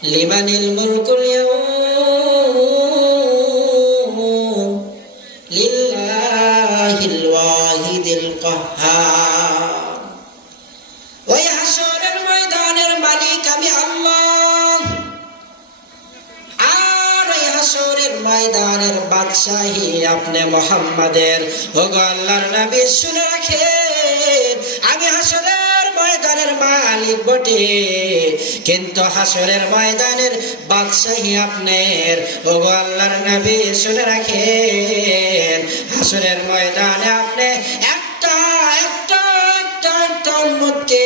লিমানিল মুলকুল ইয়াউম লিল্লাহিল ওয়াহিদিল কাহ্হার। ওই হাসরের ময়দানের মালিক আমি আল্লাহ, আর ওই হাসরের ময়দানের বাদশাহী আপনি মুহাম্মাদের। ওগো আল্লাহর নবী শুনে রাখেন, আমি হাসরের ময়দানের মালিক বটে, কিন্তু হাসরের ময়দানের বাদশাহী আপনার। ওগো আল্লাহর নবী শুনে রাখেন, হাসরের ময়দানে আপনি একটা একটা একটা একটা উম্মতকে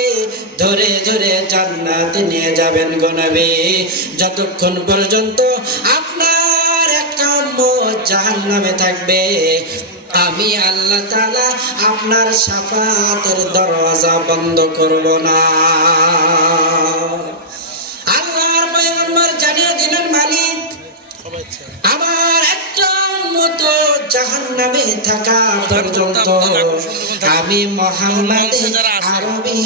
ধরে ধরে জান্নাতে নিয়ে যাবেন গো নবী। যতক্ষণ পর্যন্ত আপনার একটা উম্মত জাহান্নামে থাকবে, আমি আল্লাহ তাআলা আপনার শাফাতের দরজা বন্ধ করব না। আল্লাহর পয়গম্বর জানিয়ে দিলেন, মালিক আমার একটা উম্মত জাহান্নামে থাকা পর্যন্ত আমি মুহাম্মদ আরবি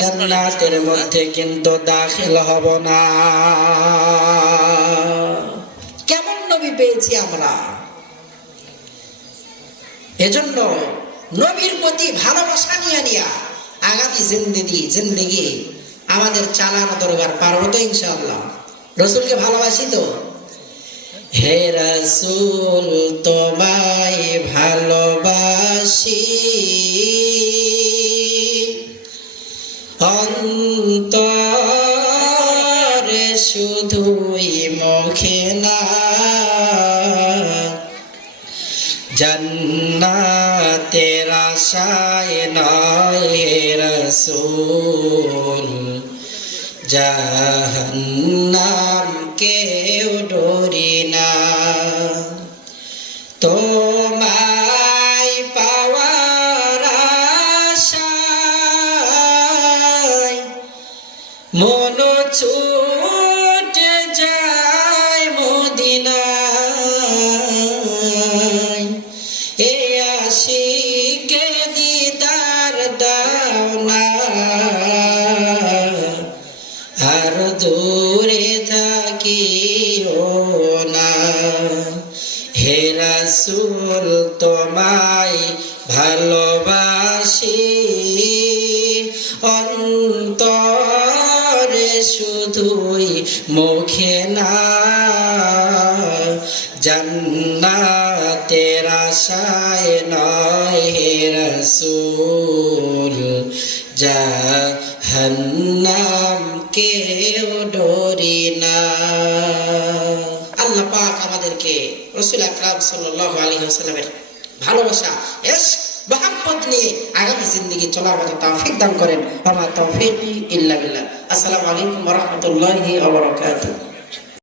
জান্নাতের মধ্যে কিন্তু দাখিল হব না। কেমন নবী পেয়েছি আমরা! এজন্য নবীর প্রতি ভালোবাসা নিয়ে আগামী জিন্দেগি আমাদের চালানো দরকার। পারবো তো ইনশাআল্লাহ? রসুলকে ভালোবাসি তো। হে রাসূল তোমায় ভালোবাসি, অন্তরে শুধুই মুখে না, জান্নাতের আশায় নয় হে রাসূল, জাহান্নাম কেউ ডরি না। তোমায় পাওয়ার আশায় মন ছুটে যায় মদিনায়, এ আশিকে দিদার দাও না, আর দূরে থাকিও না। হে রাসূল তোমায় ভালোবাসি, অন্তরে শুধুই মুখে না, জান্নাতের আশায় নয় হে রাসূল, জাহান্নাম কেউ ডরি না। আল্লাহ পাক আমাদেরকে রাসূল আকরাম সাল্লাল্লাহু আলাইহি ওয়াসাল্লামের ভালোবাসা, ইশক, মুহাব্বত নিয়ে আগামী জিন্দেগি চলার মতো তৌফিক দান করেন। ওয়া মা তৌফিকি ইল্লা বিল্লাহ। আসসালামু আলাইকুম ওয়া রাহমাতুল্লাহি ওয়া বারাকাতুহু।